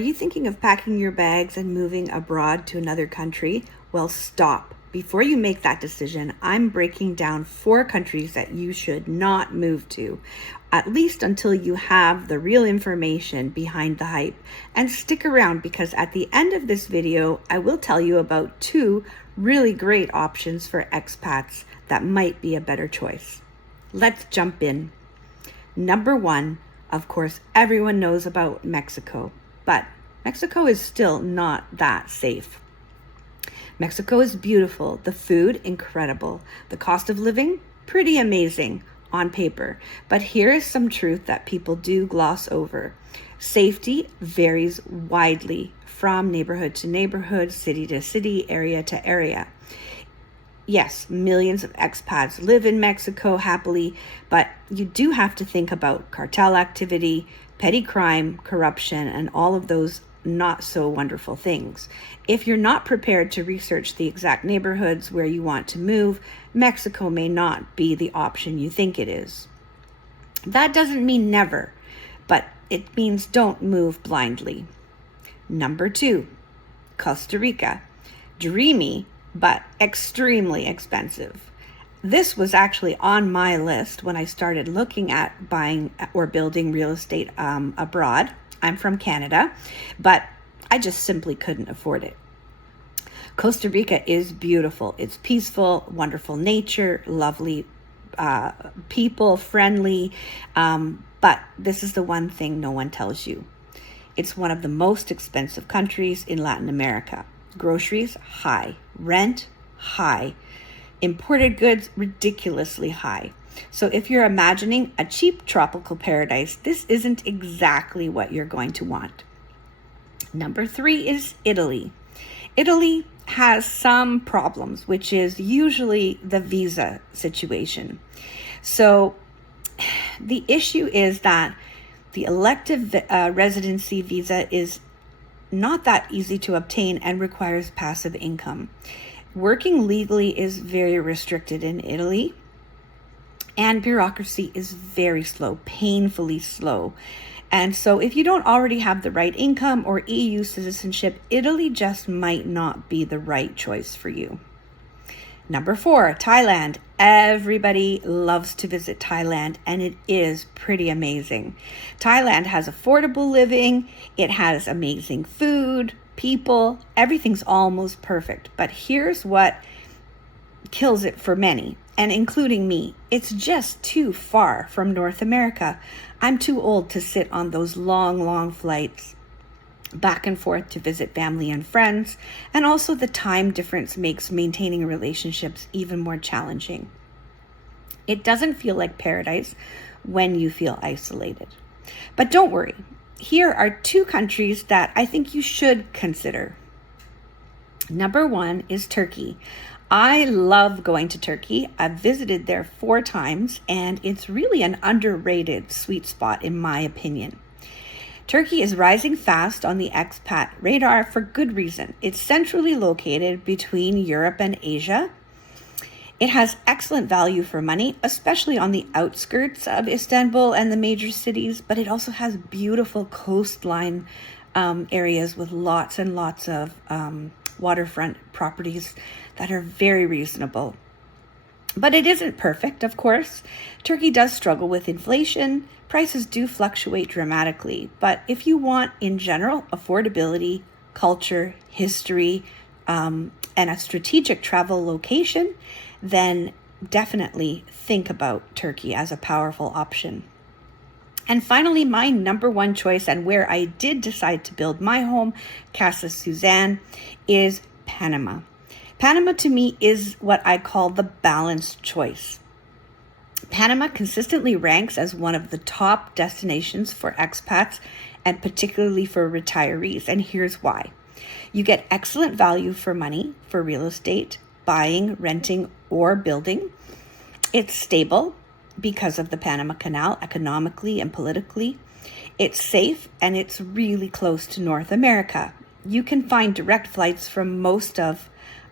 you thinking of packing your bags and moving abroad to another country? Well, stop. Before you make that decision, I'm breaking down 4 countries that you should not move to, at least until you have the real information behind the hype. And stick around, because at the end of this video, I will tell you about 2 really great options for expats that might be a better choice. Let's jump in. Number 1, of course, everyone knows about Mexico, but Mexico is still not that safe. Mexico is beautiful, the food incredible, the cost of living pretty amazing on paper. But here is some truth that people do gloss over. Safety varies widely from neighborhood to neighborhood, city to city, area to area. Yes, millions of expats live in Mexico happily, but you do have to think about cartel activity, petty crime, corruption, and all of those not so wonderful things. If you're not prepared to research the exact neighborhoods where you want to move, Mexico may not be the option you think it is. That doesn't mean never, but it means don't move blindly. Number 2, Costa Rica. Dreamy, but extremely expensive. This was actually on my list when I started looking at buying or building real estate abroad. I'm from Canada, but I just simply couldn't afford it. Costa Rica is beautiful. It's peaceful, wonderful nature, lovely people, friendly. But this is the one thing no one tells you. It's one of the most expensive countries in Latin America. Groceries, high. Rent, high. Imported goods, ridiculously high. So if you're imagining a cheap tropical paradise, this isn't exactly what you're going to want. Number 3 is Italy. Italy has some problems, which is usually the visa situation. So the issue is that the elective residency visa is not that easy to obtain and requires passive income. Working legally is very restricted in Italy, and bureaucracy is very slow, painfully slow. And so if you don't already have the right income or EU citizenship, Italy just might not be the right choice for you. Number 4, Thailand. Everybody loves to visit Thailand, and it is pretty amazing. Thailand has affordable living, it has amazing food, people, everything's almost perfect. But here's what kills it for many, and including me. It's just too far from North America. I'm too old to sit on those long flights back and forth to visit family and friends, and also the time difference makes maintaining relationships even more challenging. It doesn't feel like paradise when you feel isolated. But don't worry, here are 2 countries that I think you should consider. Number 1 is Turkey. I love going to Turkey. I've visited there 4 times, and it's really an underrated sweet spot in my opinion. Turkey is rising fast on the expat radar for good reason. It's centrally located between Europe and Asia. It has excellent value for money, especially on the outskirts of Istanbul and the major cities, but it also has beautiful coastline areas with lots and lots of waterfront properties that are very reasonable. But it isn't perfect, of course. Turkey does struggle with inflation. Prices do fluctuate dramatically. But if you want, in general, affordability, culture, history, and a strategic travel location, then definitely think about Turkey as a powerful option. And finally, my number 1 choice, and where I did decide to build my home, Casa Suzanne, is Panama. Panama to me is what I call the balanced choice. Panama consistently ranks as one of the top destinations for expats and particularly for retirees. And here's why. You get excellent value for money for real estate, buying, renting, or building. It's stable because of the Panama Canal economically and politically. It's safe, and it's really close to North America. You can find direct flights from most of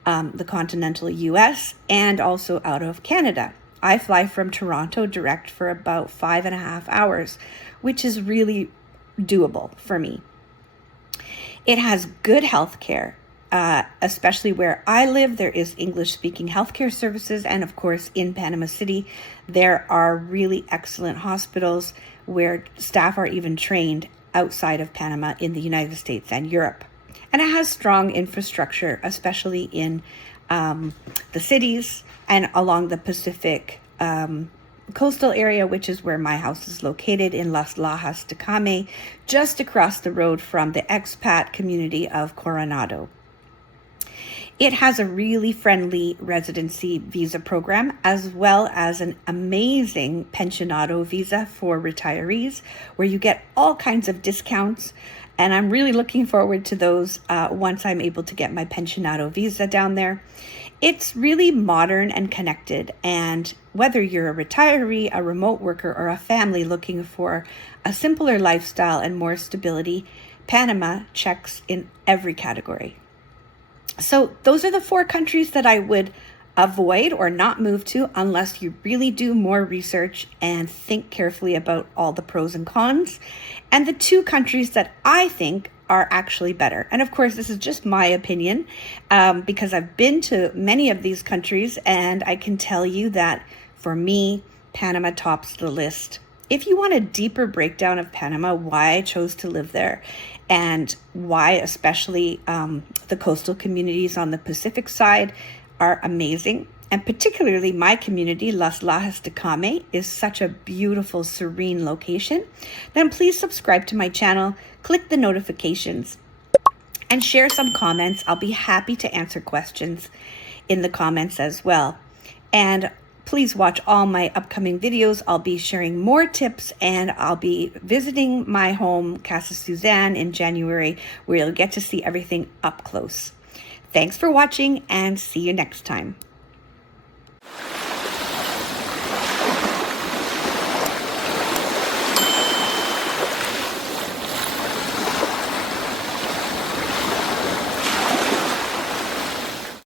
the continental US and also out of Canada. I fly from Toronto direct for about 5.5 hours, which is really doable for me. It has good health care, especially where I live. There is English-speaking healthcare services. And of course, in Panama City, there are really excellent hospitals where staff are even trained outside of Panama in the United States and Europe. And it has strong infrastructure, especially in the cities and along the Pacific coastal area, which is where my house is located in Las Lajas, Tecame, just across the road from the expat community of Coronado. It has a really friendly residency visa program, as well as an amazing pensionado visa for retirees, where you get all kinds of discounts. And I'm really looking forward to those once I'm able to get my pensionado visa down there. It's really modern and connected. And whether you're a retiree, a remote worker, or a family looking for a simpler lifestyle and more stability, Panama checks in every category. So those are the 4 countries that I would avoid or not move to unless you really do more research and think carefully about all the pros and cons. And the 2 countries that I think are actually better. And of course, this is just my opinion because I've been to many of these countries, and I can tell you that for me, Panama tops the list. If you want a deeper breakdown of Panama, why I chose to live there, and why especially the coastal communities on the Pacific side are amazing, and particularly my community, Las Lajas Tecame, is such a beautiful, serene location, then please subscribe to my channel, click the notifications, and share some comments. I'll be happy to answer questions in the comments as well. And please watch all my upcoming videos. I'll be sharing more tips, and I'll be visiting my home, Casa Suzanne, in January, where you'll get to see everything up close. Thanks for watching, and see you next time.